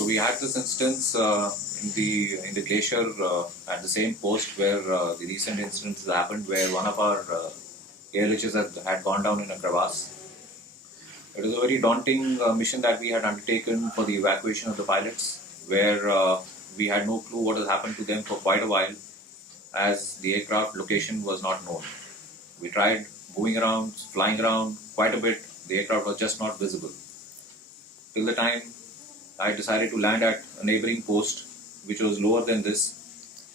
So we had this instance in the glacier at the same post where the recent incidents happened, where one of our ALHs had gone down in a crevasse. It was a very daunting mission that we had undertaken for the evacuation of the pilots, where we had no clue what had happened to them for quite a while, as the aircraft location was not known. We tried moving around, flying around quite a bit. The aircraft was just not visible. Till the time I decided to land at a neighboring post, which was lower than this,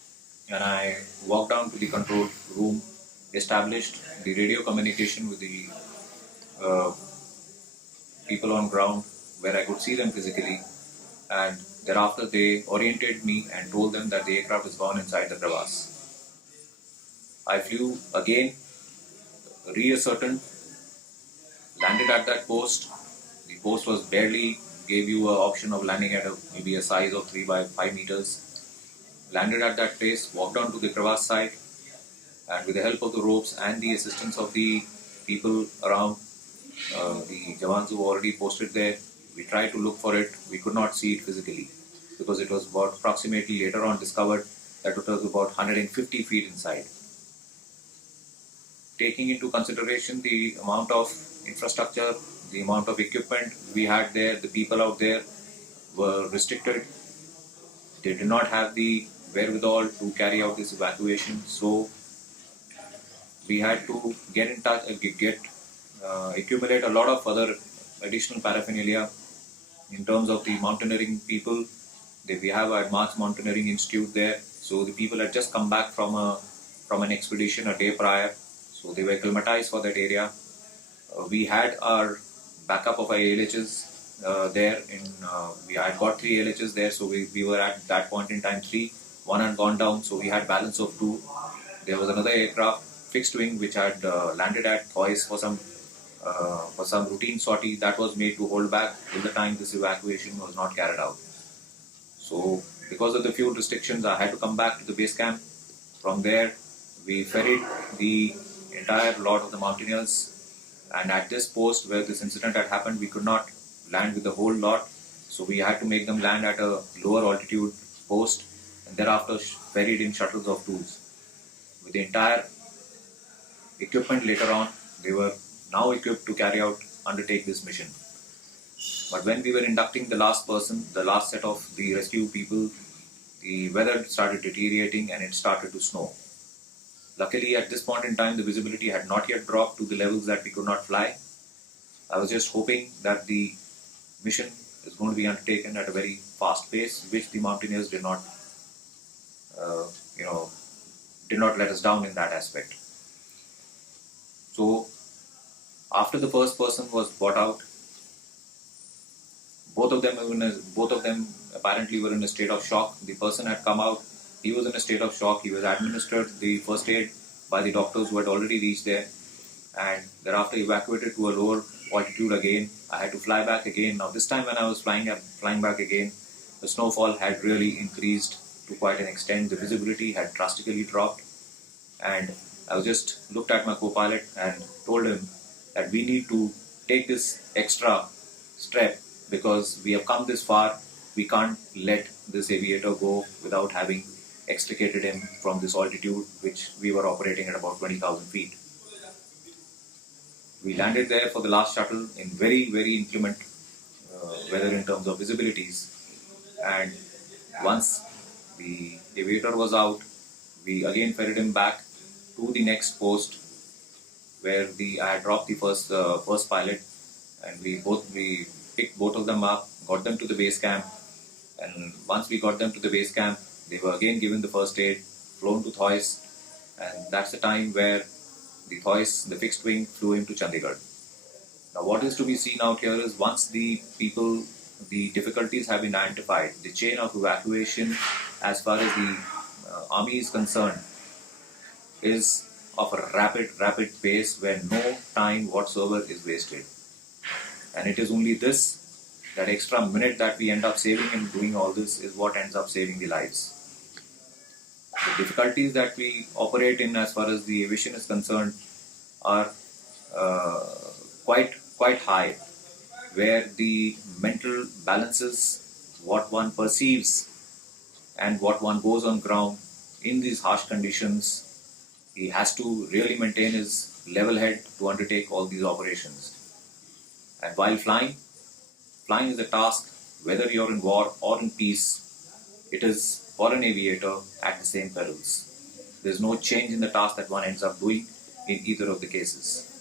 and I walked down to the control room, established the radio communication with the uh, people on ground, where I could see them physically, and thereafter they oriented me and told them that the aircraft is gone inside the crevasse. I flew again, reascertained, landed at that post. The post was barely gave you an option of landing at maybe a size of 3 by 5 meters. Landed at that place, walked on to the crevasse side, and with the help of the ropes and the assistance of the people around, the Jawans who were already posted there, we tried to look for it. We could not see it physically because it was about approximately later on discovered that it was about 150 feet inside. Taking into consideration the amount of infrastructure, the amount of equipment we had there, the people out there were restricted. They did not have the wherewithal to carry out this evacuation, so we had to get in touch, accumulate a lot of other additional paraphernalia in terms of the mountaineering people. We have an advanced mountaineering institute there, so the people had just come back from an expedition a day prior, so they were acclimatized for that area. We had our backup of our ALHs there. We had got 3 ALHs there, so we were at that point in time 3. One had gone down, so we had balance of 2. There was another aircraft, fixed wing, which had landed at Thois for some routine sortie that was made to hold back till the time this evacuation was not carried out. So because of the fuel restrictions, I had to come back to the base camp. From there, we ferried the entire lot of the mountaineers, and at this post where this incident had happened, we could not land with the whole lot, so we had to make them land at a lower altitude post, and thereafter ferried in shuttles of 2s. With the entire equipment later on, they were now equipped to undertake this mission. But when we were inducting the last person, the last set of the rescue people, the weather started deteriorating and it started to snow. Luckily, at this point in time, the visibility had not yet dropped to the levels that we could not fly. I was just hoping that the mission is going to be undertaken at a very fast pace, which the mountaineers did not, did not let us down in that aspect. So, after the first person was brought out, both of them apparently were in a state of shock. The person had come out. He was in a state of shock. He was administered the first aid by the doctors who had already reached there, and thereafter evacuated to a lower altitude again. I had to fly back again. Now this time when I was flying back again, the snowfall had really increased to quite an extent. The visibility had drastically dropped, and I just looked at my co-pilot and told him that we need to take this extra step because we have come this far. We can't let this aviator go without having extricated him from this altitude, which we were operating at about 20,000 feet. We landed there for the last shuttle in very, very inclement weather in terms of visibilities. And once the aviator was out, we again ferried him back to the next post where I had dropped the first pilot, and we picked both of them up, got them to the base camp, and once we got them to the base camp, they were again given the first aid, flown to Thois, and that's the time where the Thois, the fixed wing, flew him to Chandigarh. Now what is to be seen out here is once the difficulties have been identified, the chain of evacuation as far as the army is concerned is of a rapid pace where no time whatsoever is wasted. And it is only that extra minute that we end up saving in doing all this is what ends up saving the lives. The difficulties that we operate in as far as the aviation is concerned are quite high, where the mental balances what one perceives and what one goes on ground in these harsh conditions, he has to really maintain his level head to undertake all these operations. And while flying is a task, whether you're in war or in peace, it is for an aviator at the same perils. There's no change in the task that one ends up doing in either of the cases.